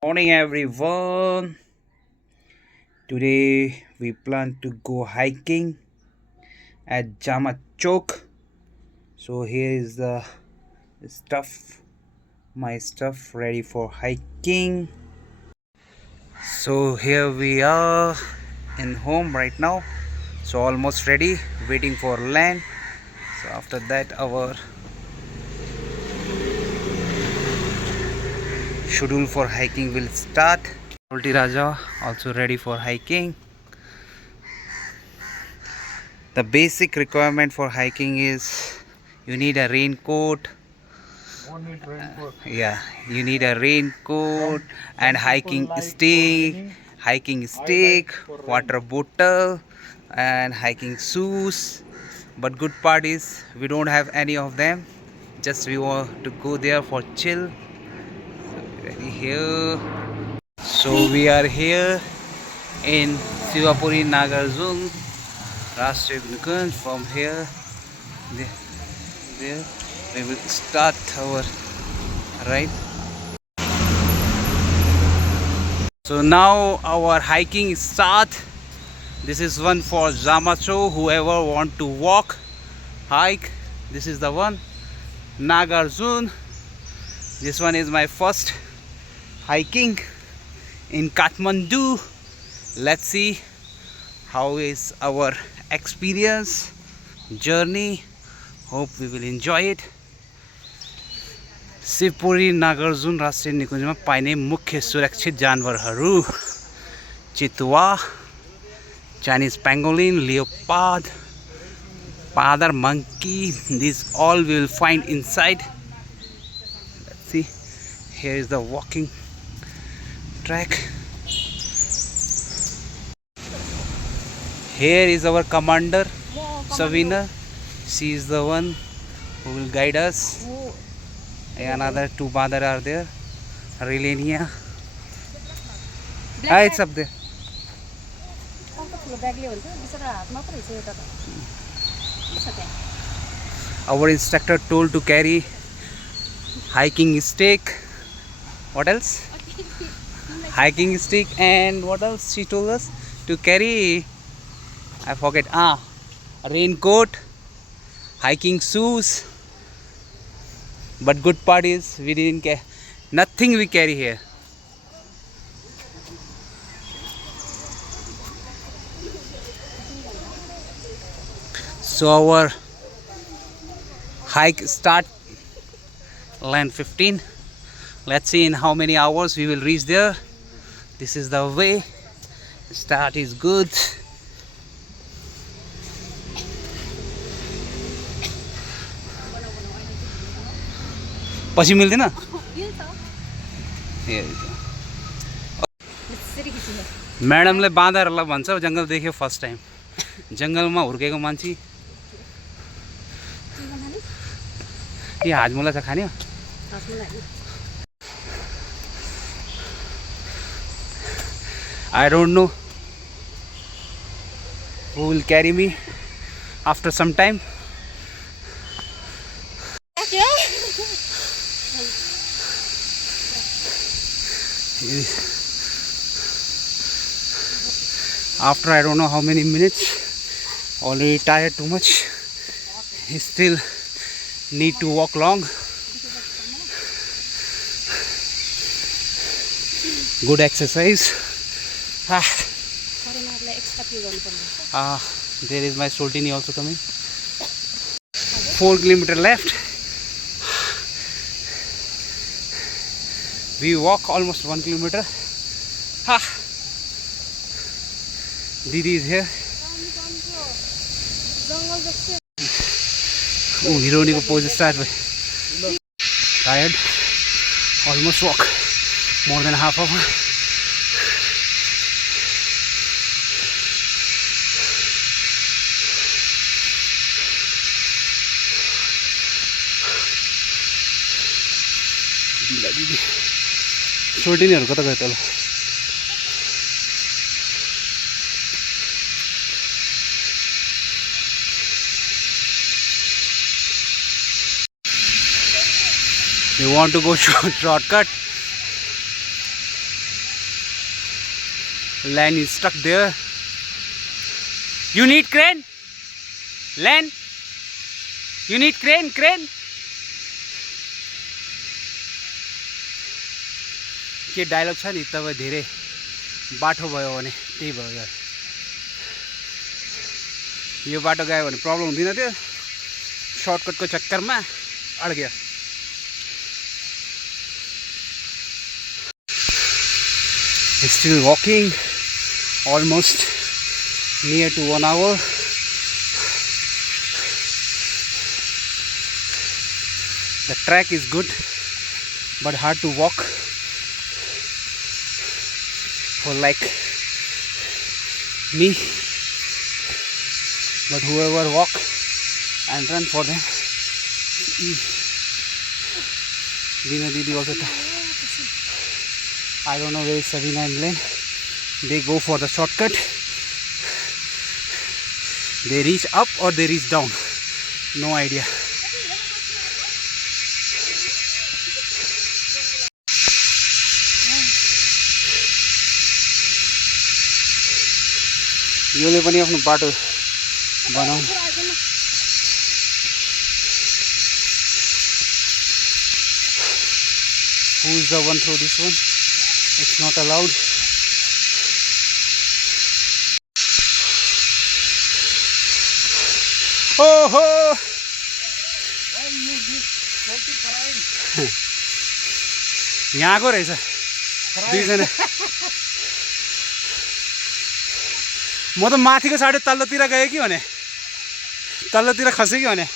Morning everyone. Today we plan to go hiking at Jama Chowk. So here is the stuff, my stuff ready for hiking. So here we are in home right now. So almost ready, waiting for land. So after that our schedule for hiking will start. Ulti Raja also ready for hiking. The basic requirement for hiking is you need a raincoat. Yeah, you need a raincoat and hiking stick, water bottle, and hiking shoes. But good part is we don't have any of them. Just we want to go there for chill. Ready here. So we are here in Sivapuri Nagarjun Rashtriya Udyaan. From here, there, there we will start our ride. So now our hiking start. This is one for Zamacho. Whoever want to walk, hike, this is the one. Nagarjun. This one is my first hiking in Kathmandu. Let's see how is our experience, journey. Hope we will enjoy it. Shivpuri Nagarjuna राष्ट्रिय निकुञ्जमा पाइने मुख्य सुरक्षित जानवरहरू चितुवा, Chinese pangolin, leopard, padar monkey. These all we will find inside. Let's see. Here is the walking track. Here is our commander, Savina. She is the one who will guide us. Another two badar are there. Relenia. Ah, it's up there. Our instructor told to carry hiking stick. What else? Hiking stick, and what else she told us to carry? I forget. Raincoat, hiking shoes. But good part is we didn't carry nothing. We carry here. So our hike start 11:15. Let's see in how many hours we will reach there. This is the way. Start is good. पछि मिल्दैन म्याडमले बाँदरहरूलाई भन्छ जङ्गल देख्यो first time जङ्गलमा हुर्केको मान्छे यो हाजमोला छ खाने I don't know who will carry me after some time. After I don't know how many minutes, already tired too much. He still need to walk long. Good exercise. There is my Soltini also coming. 4 kilometers left. We walk almost 1 kilometer. Didi is here. Oh, heroine pose start. Tired. Almost walk more than half hour. Soltini कता गयो तल You want to go shortcut? Len is stuck there. You need crane? Len? You need crane? के dialogue छ नि तब धेरै बाटो भयो भने त्यही भयो यार। यो बाटो गयो भने प्रब्लम हुँदैन थियो, सर्टकटको चक्करमा अड्क्यो। Still walking, almost near to 1 hour. The track is good but hard to walk for like me, but whoever walk and run for them. Dina Didi also, I don't know where is Sabina and Len. They go for the shortcut. They reach up or they reach down, no idea. योले पनि आफ्नो बाटो बनाऊ। Who is the one through this one? It's not allowed. Oh ho! यहाँको रहेछ दुईजना। म त माथिको साइड तल्लोतिर गएँ कि भने, तल्लोतिर खसेँ कि भने।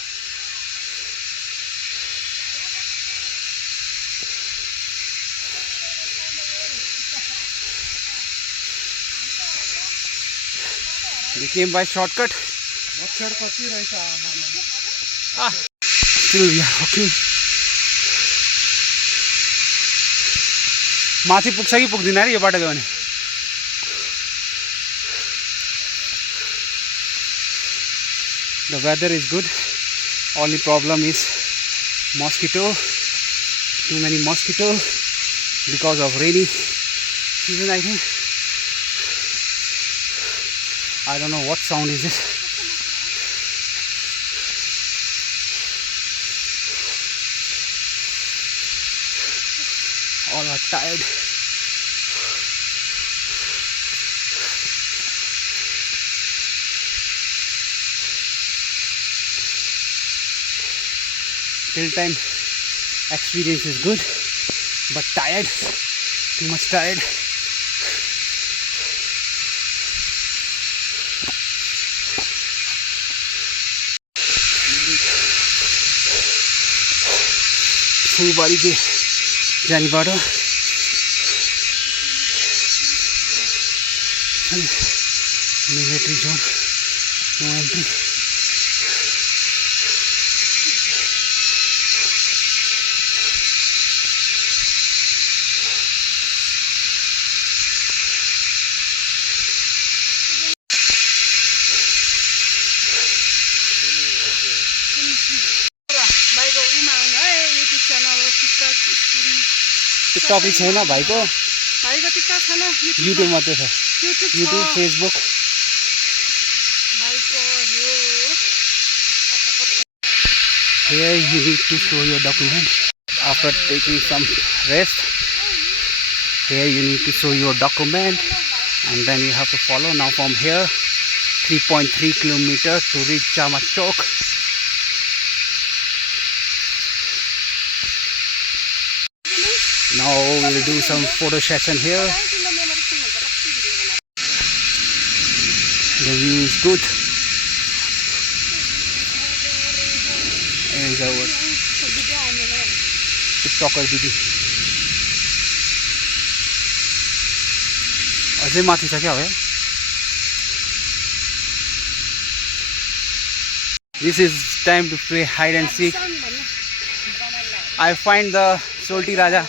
We came by shortcut. Still we are walking. माथि पुग्छ कि पुग्दैन अरे यो बाटो गयो भने। The weather is good. Only problem is mosquito. Too many mosquitoes because of rainy season, I think. I don't know what sound is it. All are tired. Till time experience is good, but tired, too much tired. फुलबारी के जाने बाटो military zone, no entry. TikTok छैन भाइको TikTok छैन, YouTube मात्रै छ। YouTube Facebook भाइको हो। Here you need to show your document after taking some rest. Here you need to show your document and then you have to follow. Now from here 3.3 kilometers to reach Chama Chowk. Now we'll do some photo session here. The view is good. And our TikToker didi. अझै माथि छ क्या हो? This is time to play hide and seek. I find the Solti Raja.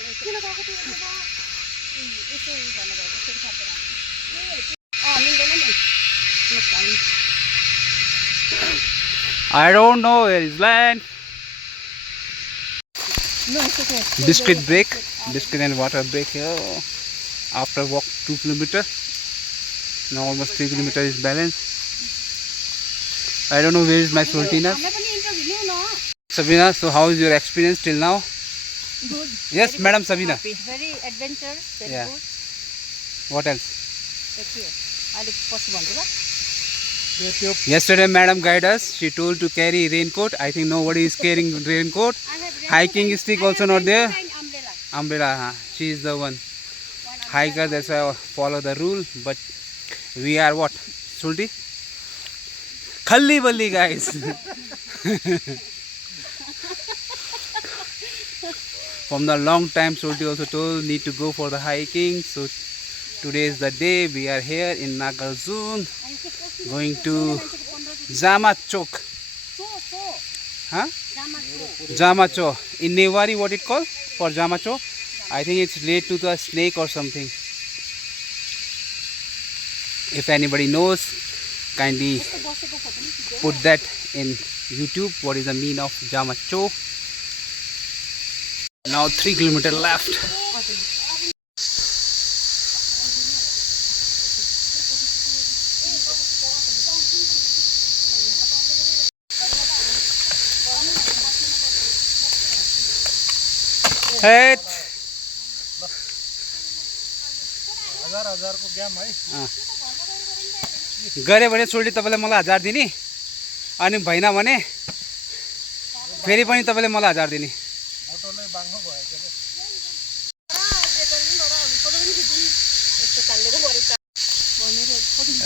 I don't know where is land. No, it's okay. Biscuit break, biscuit and water break here. After walk 2 kilometers. Now almost 3 kilometers is balanced. I don't know where is my Sultina. Sabina, so how is your experience till now? Good. Yes, Very Madam good. Sabina. Happy. Very adventurous. Very Yeah. good. What else? Okay. I look possible, right? Yesterday, Madam guided us. She told to carry raincoat. I think nobody is carrying raincoat. I have Hiking stick also not there. umbrella. Umbrella, she is the one. One umbrella. Hiker, that's why I follow the rule. But we are what? Sulti? Khalli balli guys. From the long time, Sulti also told need to go for the hiking. So today is the day. We are here in Nagarjun, going to Jama Chok. Huh? Jama Chok. In Newari, what it called for Jama Chok? I think it's related to the snake or something. If anybody knows, kindly put that in YouTube. What is the meaning of Jama Chok? Now 3 kilometers left. Hey. गरे भने सोल्टी तपाईले मलाई 1000 दिने अनि भएन भने फेरि पनि तपाईले मलाई 1000 दिने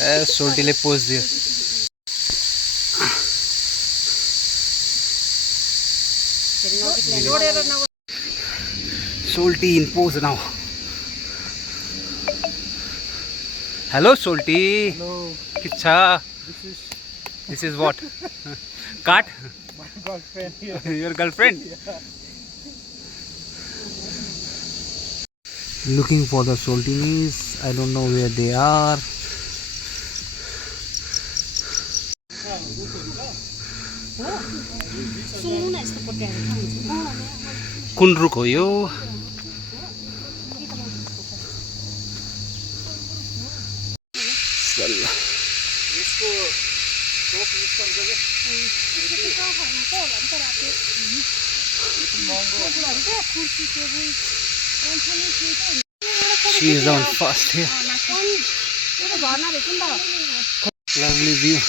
ए सोल्टीले पोज दियो सोल्टी in pose now Hello, Sulti. Hello. Kicha. This is what? Cat? My girlfriend here. Your girlfriend? Yeah. Looking for the Sultinis. I don't know where they are. कुन रुख हो यो She is on first here. Lovely view.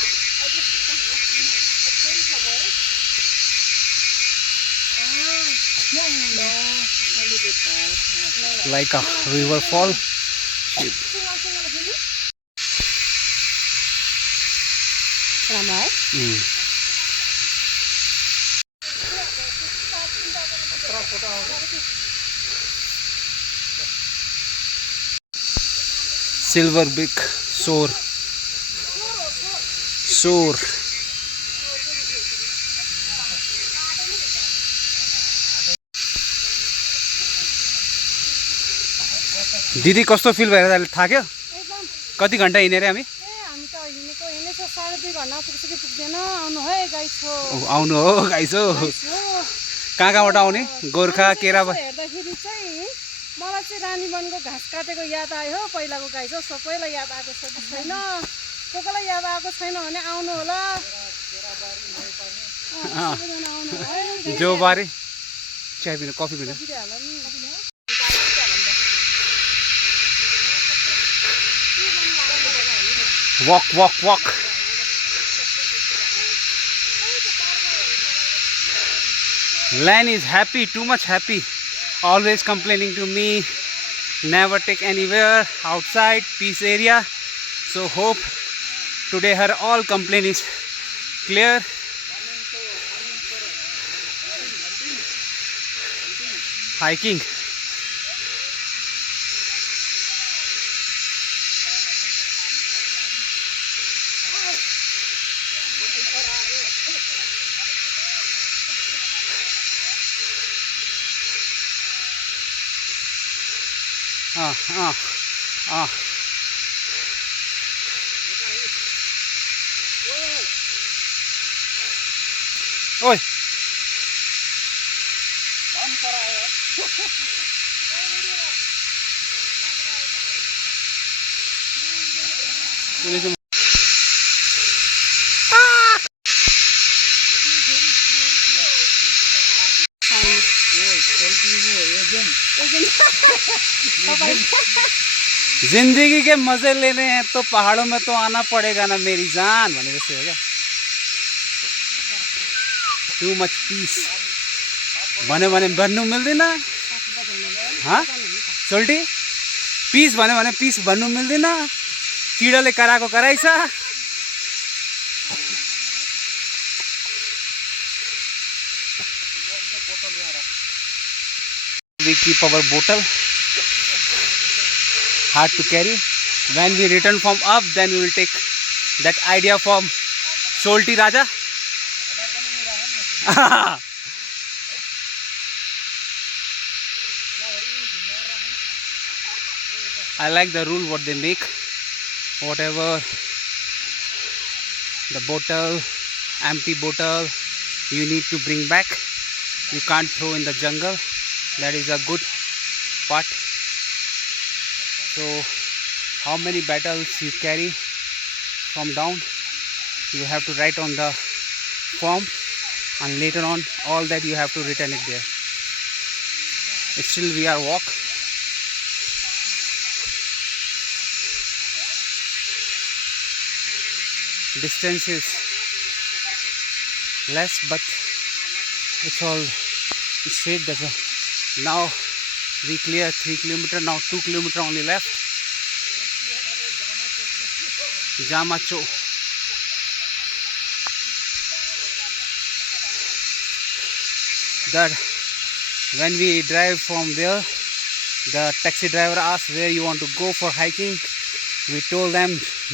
Like a river fall. Silver big soar. दिदी कस्तो fill भएर थाक्यो कति घण्टा हिँडेर हामी आउनु हो गाइसो कहाँ कहाँबाट आउने गोर्खा केराबा मलाई चाहिँ रानीवनको घाँस काटेको याद आयो पहिलाको गाई छ सबैलाई याद आएको छ कि छैन कसैलाई याद आएको छैन भने आउनु होला जो बारे चाय पिनु coffee पिनु walk Lan is happy, too much happy, always complaining to me, never take anywhere outside peace area. So hope today her all complaint is clear. Hiking. Oi. जिंदगी के मजे लेने हैं तो पहाड़ों में तो आना पड़ेगा ना मेरी जान भने जस्तै हो क्या टू मच पीस भन्यो भने भन्नु मिल्दैन हाँ सोल्टी पीस भन्यो भने पीस भन्नु मिल्दैन किडाले कराएको कराइ छ we keep our bottle hard to carry when we return from up then we will take that idea from Salty Raja I like the rule what they make whatever the bottle empty bottle you need to bring back you can't throw in the jungle that is a good part so how many bottles you carry from down you have to write on the form and later on all that you have to return it there still we are walk distance is less but it's all straight that's why now we clear 3 kilometer now 2 kilometer only left Jamacho that when we drive from there the taxi driver asked where you want to go for hiking we told them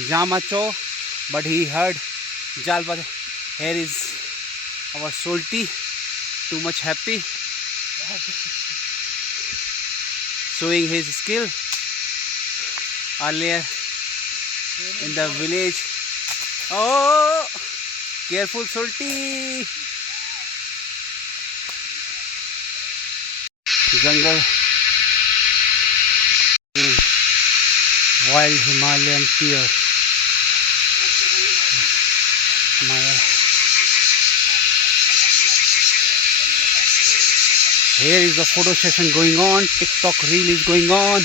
Jamacho but he heard Jalpa here is our Salty too much happy showing his skill earlier in the village oh careful Salty jungle wild Himalayan deer here is the photo session going on TikTok reel is going on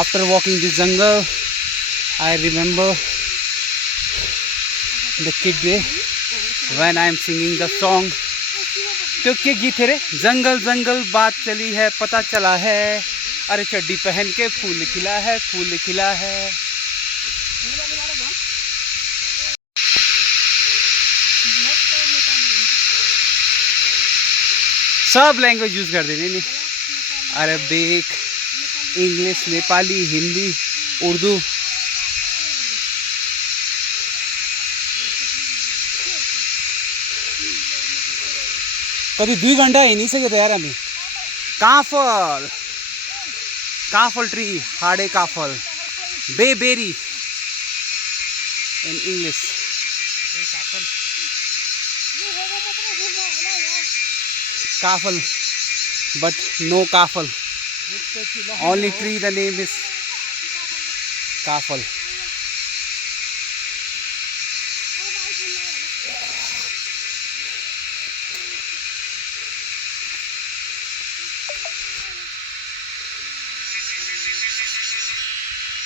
after walking the jungle I remember the kid day when I am singing the song तो क्या गीत है रे जंगल जंगल बात चली है पता चला है अरे चड्डी पहन के फूल खिला है सब लैंग्वेज यूज कर देनी अरबिक इंग्लिश नेपाली हिंदी उर्दू कभी 2 घंटा ही नहीं सके थे यार हमें काफल ट्री हाड़े kafal bayberry in English kafal but no kafal only tree the name is kafal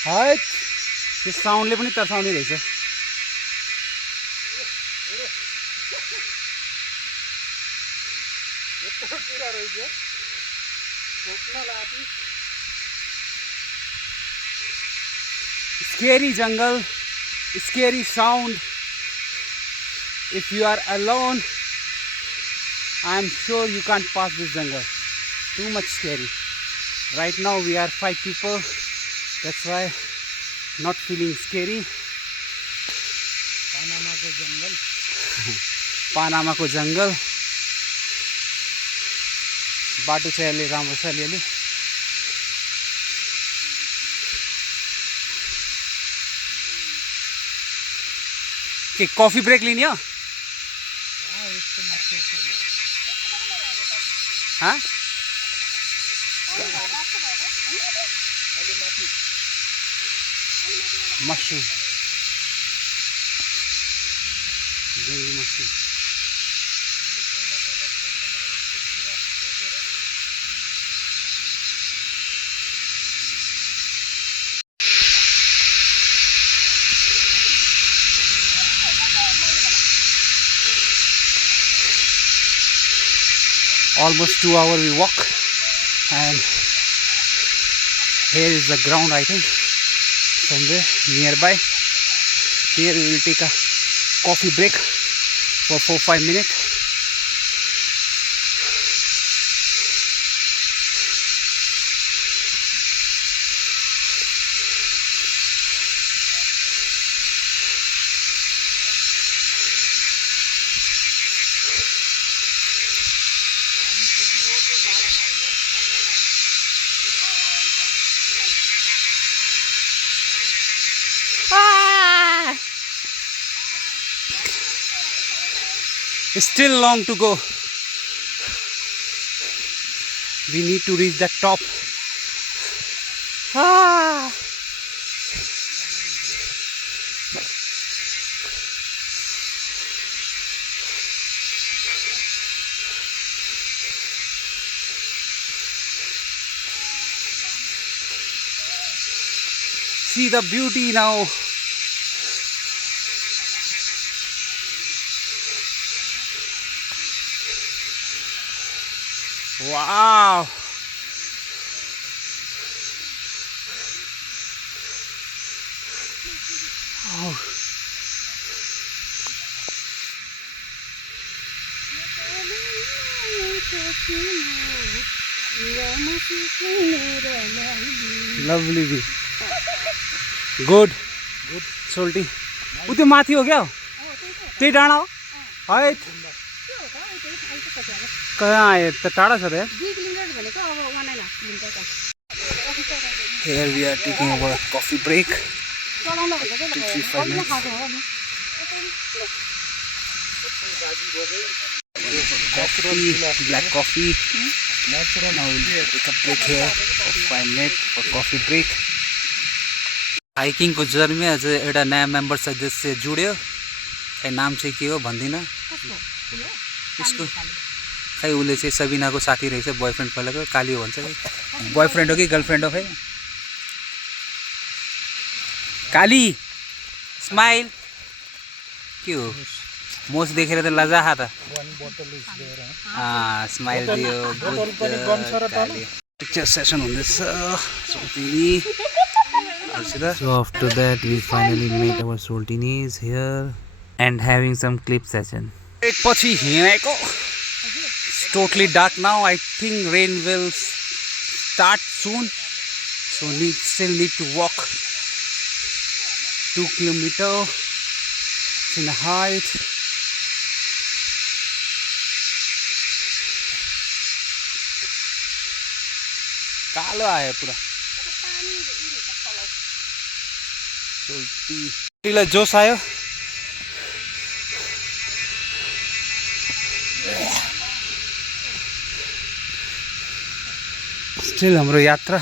height यो साउन्डले पनि तर्साउने रहेछ scary jungle scary sound if you are alone I am sure you can't pass this jungle too much scary right now we are 5 people that's why not feeling scary Panama को जंगल बाटो चाहिँ अलि राम्रो छ अलिअलि के कॉफी ब्रेक लिने हो हाँ mushroom. Jungle mushroom. Almost 2 hours we walk, and here is the ground, I think, somewhere nearby. Here we will take a coffee break for 4-5 minutes. It's still long to go. We need to reach the top. Ah. See the beauty now. Wow. Oh. Lovely view. Good. Good. Salty. उते माथि हो क्या? त्यही डाँडा हो? है कहाँ आए त टाढा छ त यार. Here we are taking our coffee break. 2-3-5 minutes. Coffee, black coffee. Now we'll take a break here for 5 minutes for coffee break. Hiking को जर्नीमा आज एउटा नयाँ मेम्बर सदस्य जुड्यो. खै नाम चाहिँ के हो भन्दिन. उसको खै उसले चाहिँ सबिनाको साथी रहेछ, बोयफ्रेन्ड पहिलाको. काली हो भन्छ. बोयफ्रेन्ड हो कि गर्लफ्रेन्ड हो खै. काली स्माइल के हो मोस देखेर त लजाहा त. स्माइल दियो. पिक्चर सेसन हुँदैछ. So after that we finally met our Sultanis here and having some clip session. पछि हिँडेको. It's totally dark now. I think rain will start soon. So still need to walk 2 kilometers in a height. कालो आयो पुरा. सोल्टीलाई जोस आयो. Still हाम्रो यात्रा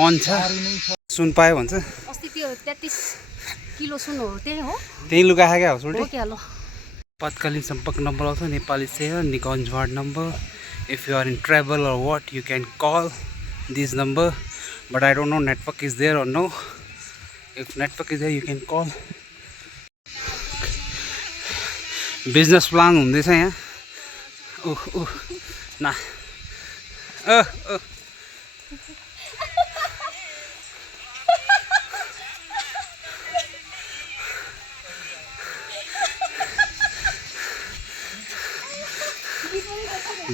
अन छ. सुन पायो भन्छ. अस्ति त्यो 33 किलो सुन हो त्यही हो. त्यही लुगा क्या हो सोल्टी. क्या लो. तत्कालीन सम्पर्क नम्बर आउँछ नेपाली सेयर निकुञ्ज ward number. If you are in travel or what, you can call this number, but I don't know network is there or no. If network is there, you can call. Business plan हुँदैछ यहाँ. ना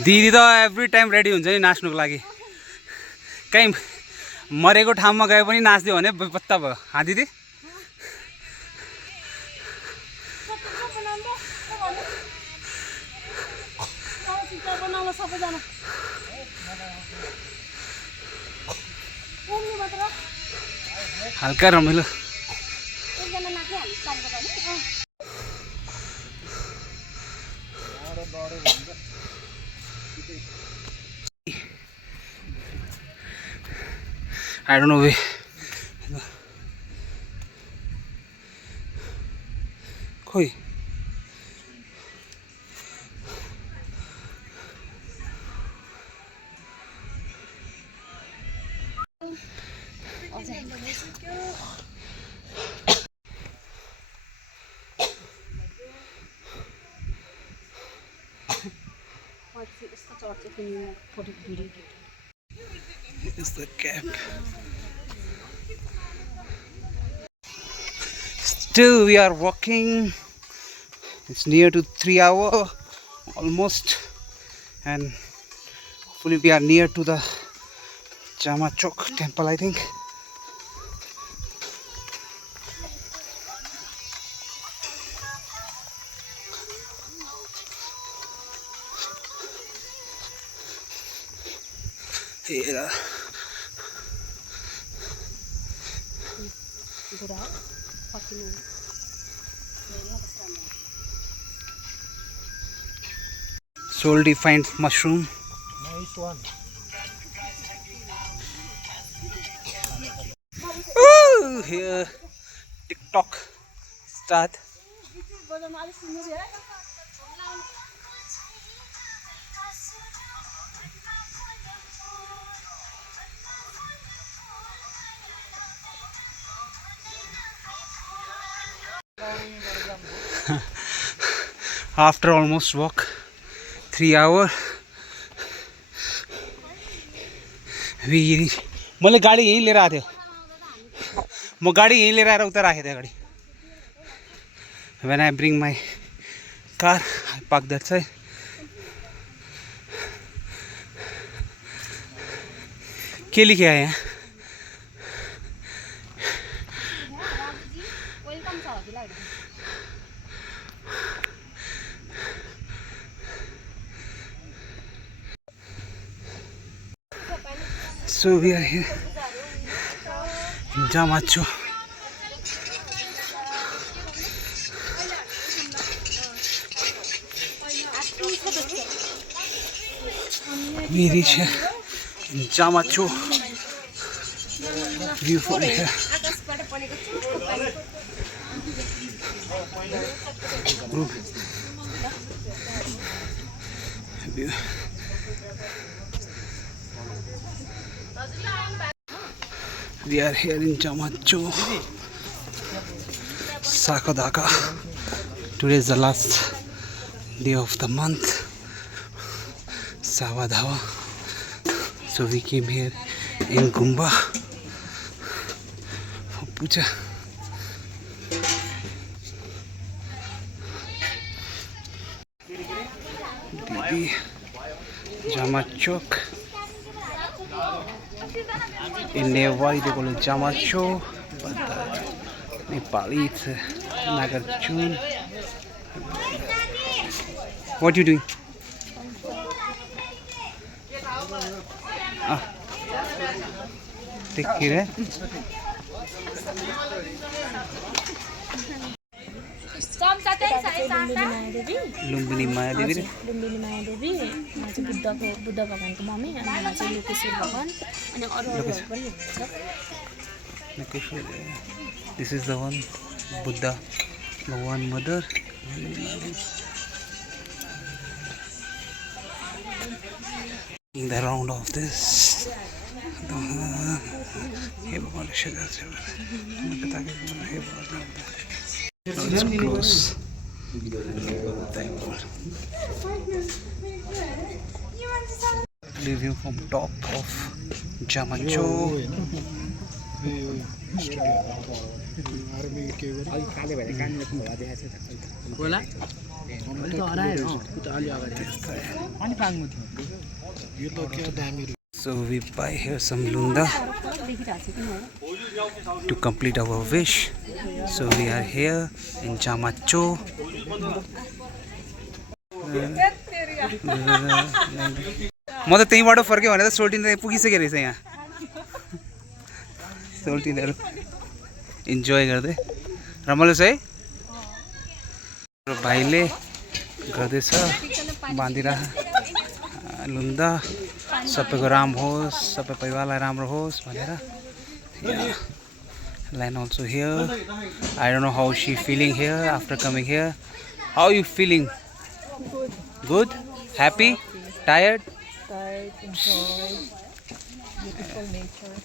दिदी त every time ready हुन्छ नि नाच्नुको लागि. कहीँ मरेको ठाउँमा गए पनि नाच्दियो भने पत्ता भयो. हाँ दिदी. हल्का रमाइलो. I don't know. खोइ is the cap. Still we are walking. It's near to 3 hours almost, and hopefully we are near to the Jama Chowk temple, I think. Yeah. Soldi finds mushroom. Nice one. Ooh, here TikTok start. After almost walk 3 hours, मैले गाडी यहीँ लिएर आएको थियो म गाडी यहीँ लिएर आएर उता राखेँ त्यहाँ गाडी when I bring my car I park that side के लेके आए हैं So we are here in Jama Chowk. We reach here in Jama Chowk. View from here. Group. View. We are here in Jama Chowk, Sakadaka. Today is the last day of the month, Savadhawa. So we came here in Gumba for puja. Didi, Jama Chowk. In Nepali they call it Jama Chowk, but Nepali it's Nagarjun. What are you doing? Take care. Lumbini माया देवी लुम्बिनी माया देवी म चाहिँ बुद्ध भगवानको mummy अनि म चाहिँ लोकेश्वर भगवान अनि अरूहरू पनि हुनुहुन्छ This is the one Buddha Bhagwan mother. In the round of this it's close. Review from top of Jama Chowk. So we buy here some lunda to complete our wish. So we are here in Jama Chowk. म त त्यहीँबाट फर्क्यो भने त सोल्टिन त पुगिसक्यो रहेछ यहाँ सोल्टिनहरू enjoy गर्दै रमाइलो छ है भाइले गर्दैछ बाँधिरह लुन्दा सबैको राम्रो होस् सबै परिवारलाई राम्रो होस् भनेर Len also here. I don't know how she feeling here after coming here. How are you feeling? Good? Happy? Tired? Tired, enjoy beautiful nature.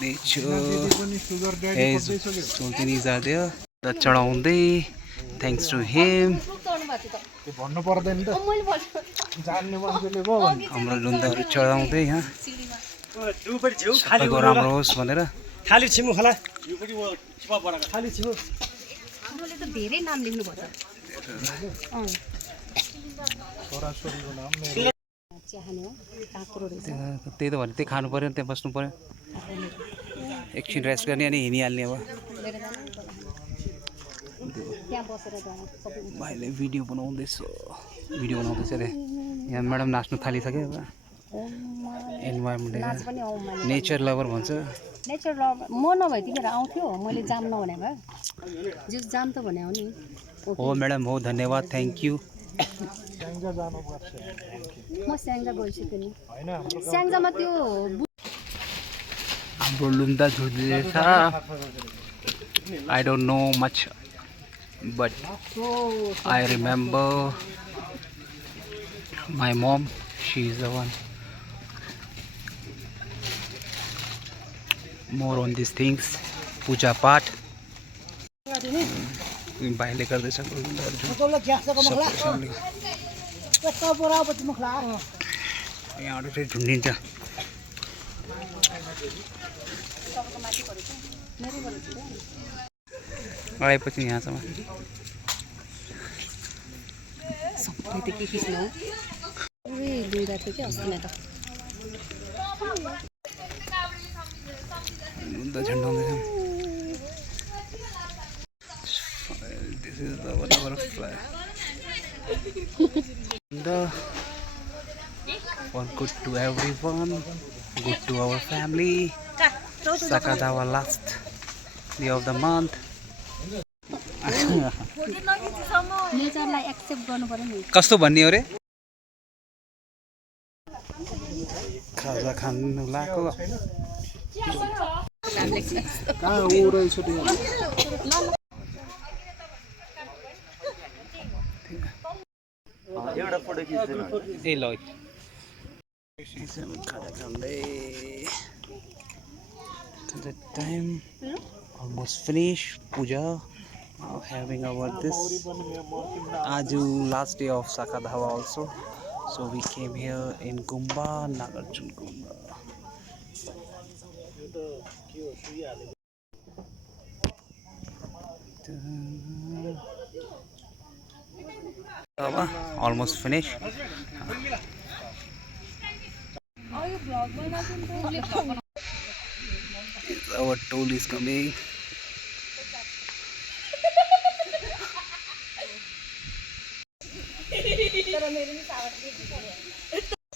Nature. Hey, Sultanis are there. The chadaunde. Thanks to him. त्यो भन्नु पर्दैन त जान्ने मान्छेले पो भन्नु हाम्रो लुन्दाहरू चढाउँदै यहाँ सबैको राम्रो होस् भनेर खाली छिमु होला खाली छिमु मैले त धेरै नाम लेख्नु भयो छोराछोरीको नाम चाहने हो काँक्रो रहेछ त्यही त भने त्यही खानु पर्यो त्यहाँ बस्नु पर्यो एकछिन रेस्ट गर्ने अनि हिँडिहाल्ने अब त्यहाँ बसेर जानु सबै भाइले भिडियो बनाउँदैछ अरे यहाँ म्याडम नाच्नु थालिसक्यो अब नाच पनि आउँ माने नेचर लभर भन्छ नेचर म नभए तिमीहरू आउँथ्यो मैले जाम नभने भए जो जाम त भने हो नि हो म्याडम हो धन्यवाद थ्याङ्क यू स्याङ्जा जानुपर्छ म स्याङ्जा गइसकेँ नि हैन हाम्रो स्याङ्जामा त्यो हाम्रो लुम्दा झुल्दैछ I don't know much but I remember my mom, she is the one more on these things puja path भाइले गर्दैछ यहाँबाट चाहिँ ढुन्डिन्छ आएपछि यहाँसम्म सबै त के खिच्नु हो लुगा थियो कि अस्ति त झन्डाउँदैछ This is the butterfly. One good to everyone, good to our family. Sakadawa last day of the month. नेचरलाई एक्सेप्ट गर्नु पर्यो नि कस्तो भन्ने हो रे खाजा खानु लाको कहाँ ऊ रहेछ त्यो ए ल खाजा खाँदै the time almost finished puja now having our this aju last day of Sakadhawa also so we came here in Gumba Nagarjun Gumba almost finished our toll is coming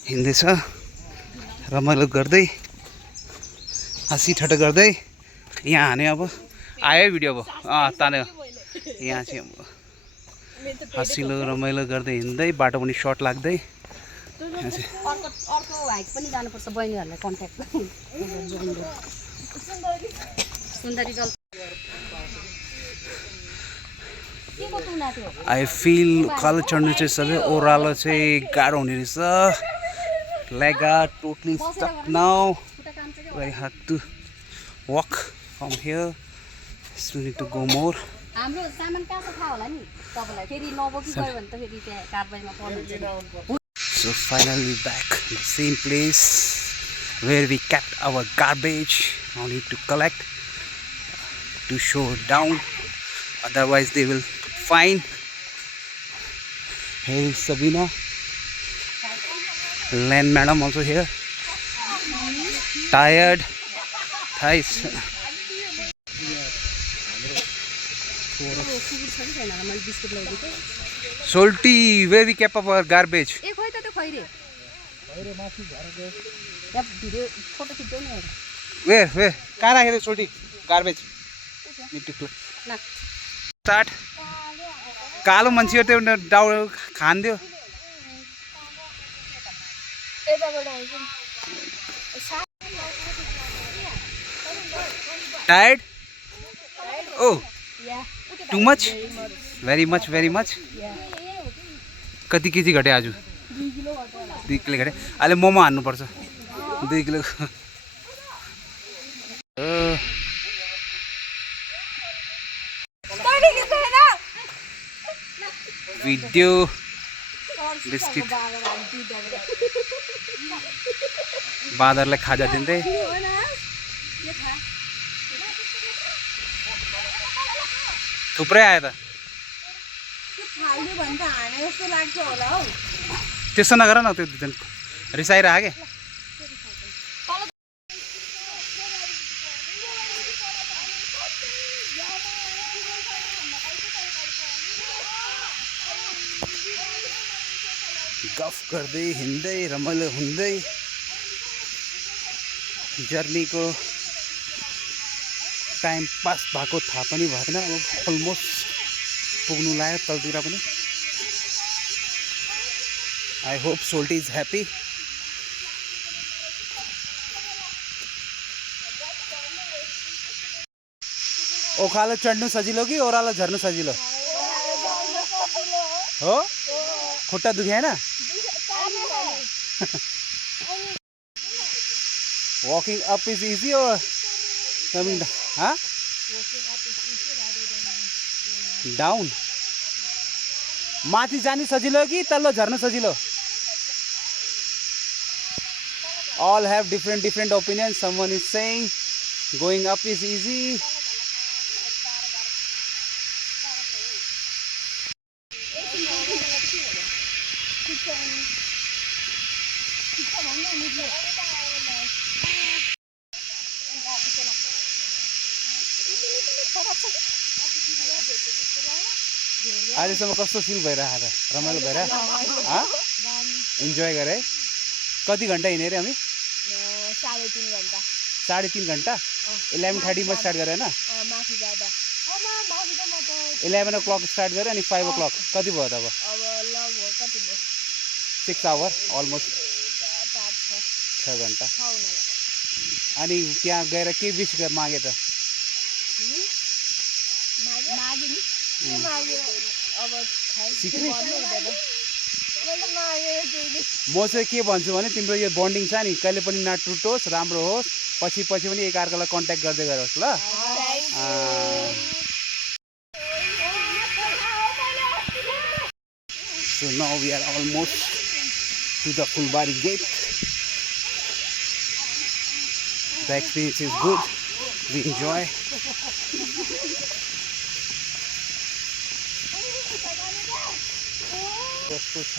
हिँड्दैछ रमाइलो गर्दै हाँसी ठट्टा गर्दै यहाँ हाने अब आयो भिडियो अब तान्यो यहाँ चाहिँ अब हँसिलो रमाइलो गर्दै हिँड्दै बाटो पनि सर्ट लाग्दै अर्को हाइक पनि जानुपर्छ बहिनीहरूलाई कन्ट्याक्ट सुन्दरी जल आई फिल उकालो चढ्नु चाहिँ सबै ओह्रालो चाहिँ गाह्रो हुने रहेछ leg are totally stuck now I have to walk from here still need to go more हाम्रो सामान कहाँ छ थाहा होला नि तपाईलाई फेरि नबोकी गयो भने त फेरि त्यहाँ कारबाहीमा पर्नु so finally back in the same place where we kept our garbage now need to collect to show down otherwise they will fine. Here is Sabina, Len madam also here, tired thighs. Salty, where we kept our garbage. Where? कहाँ राखेको Salty? Garbage. Need to clean. Start. कालो मान्छे त्यो डाउ खान्दियो Tired? Oh, Yeah. too much? Very much, very much. कति KG घटे आज? 2 kilo घटे. अहिले मोमो हान्नुपर्छ 2 किलो. भिडियो बिस्किट बाँदरलाई खाजा दिँदै. थुप्रै आयो त. त्यसो नगर न, त्यो रिसाइरह के. गफ गर्दै हिँड्दै रमाइलो हुँदै जर्नीको टाइम पास भएको थाहा पनि भएन. अब अलमोस्ट पुग्नु लाग्यो तलतिर पनि. I hope solti is happy. ओखालो चढ्नु सजिलो कि ओह्रालो झर्नु सजिलो हो? खुट्टा दुखेन? Walking up is easy or coming down? Huh? Down. माथि जाने सजिलो कि तल्लो झर्न सजिलो? All have different opinions. Someone is saying going up is easy. अहिलेसम्म कस्तो फिल भइरहेको छ? रमाइलो भइरहेको? इन्जोय गरे है? कति घन्टा हिँडेर हामी? 3.5 घन्टा. 3.5 घन्टा? 11:30 मा स्टार्ट गरे हैन? माथि जाँदा 11 o'clock स्टार्ट गरे अनि 5 o'clock कति भयो त अब? अब लगभग कति भयो? 6 hour अलमोस्ट 6 घन्टा. अनि त्यहाँ गएर के विश मागे त? मागे नि. अब सिक्ने? म चाहिँ के भन्छु भने तिम्रो यो बन्डिङ छ नि कहिले पनि नटुटोस्, राम्रो होस्. पछि पनि एक अर्कालाई कन्ट्याक्ट गर्दै गरोस् ल. So now we are almost to the Fulbari gate. The experience is good. We enjoy. कस्तो छ?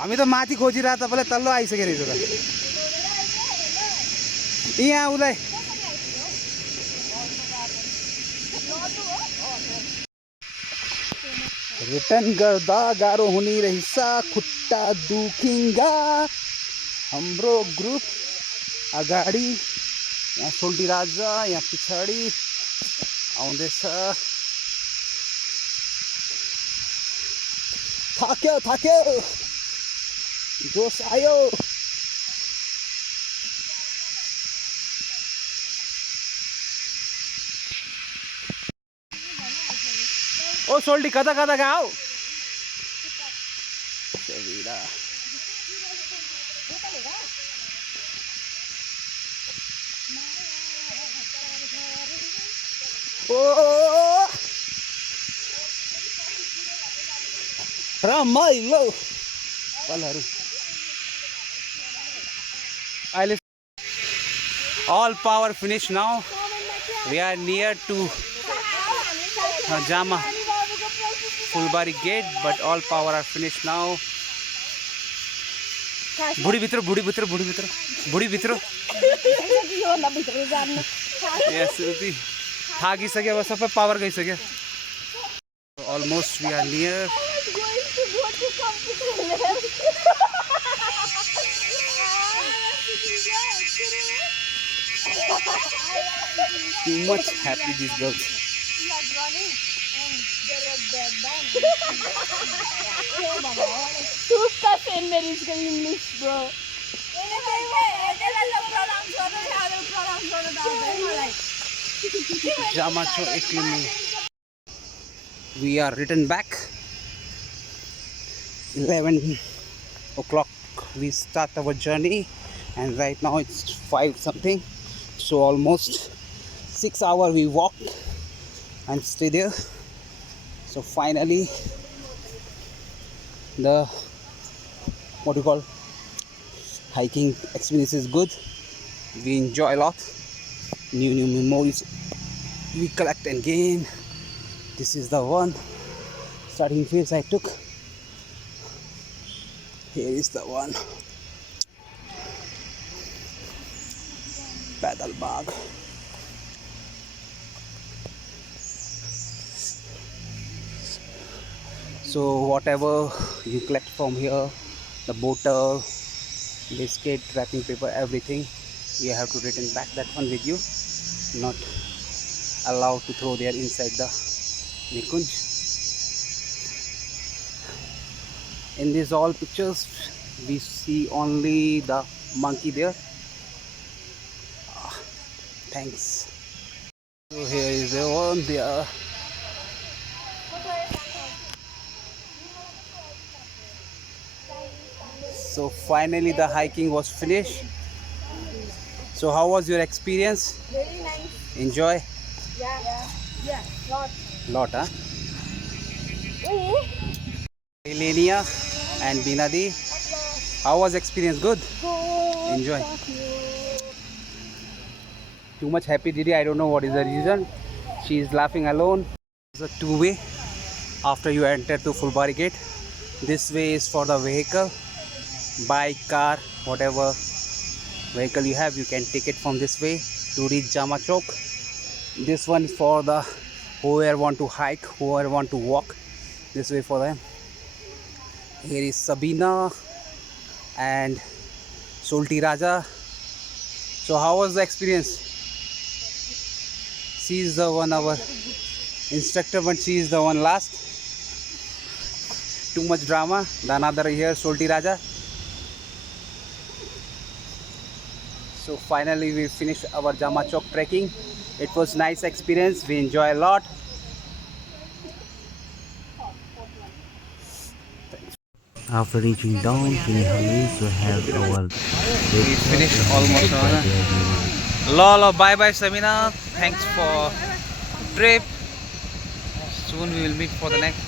हामी त माथि खोजिरहेको तपाईँलाई तल्लो आइसक्यो रहेछ त. यहाँ उसलाई रिटर्न गर्दा गाह्रो हुने रहेछ, खुट्टा दुखिङ्गा. हाम्रो ग्रुप अगाडि, यहाँ सोल्टी राजा यहाँ पछाडि आउँदैछ. थाक्यो जोस आयो. ओ सोल्टी कता गयो? रमाइलो पलहरू. अहिले all power finished now. We are near to Jama Fulbari gate, but all power are finished now. बुढी भित्र यस उति थाकिसक्यो. अब सबै पावर गइसक्यो. Almost we are near. Too much happy these girls. Toothpaste Saint Mary's को English bro. Jamacho Iklimu. We are returned back. 11 o'clock we start our journey, and right now it's 5 something, so almost 6 hours we walked and stay there. So finally the what do you call hiking experience is good. We enjoy a lot, new memories we collect and gain. This is the one starting phase I took. Here is the one, Padal Bagh. So whatever you collect from here, the bottle, biscuit, wrapping paper, everything, you have to return back that one with you. Not allowed to throw there inside the Nikunj. In these all pictures we see only the monkey there. Thanks. So here is the one there. So finally the hiking was finished. So how was your experience? Very nice. Enjoy? Yeah. Lot, huh? Elenia and Binadi, how was experience? Good? Enjoy. Too much happy Didi, I don't know what is the reason. She is laughing alone. It's a two-way after you enter to Fulbari gate. This way is for the vehicle, bike, car, whatever vehicle you have, you can take it from this way to reach Jama Chowk. This one is for the whoever want to hike, whoever want to walk, this way for them. Here is Sabina and Sulti Raja. So how was the experience? She is the one our instructor, but she is the one last. Too much drama. The another here, Sulti Raja. So finally we finished our Jama Chowk trekking. It was nice experience. We enjoy a lot. After reaching down, feeling hungry, so have our We finished almost. Lolo, bye bye Samina. Thanks for trip. Soon we will meet for the next.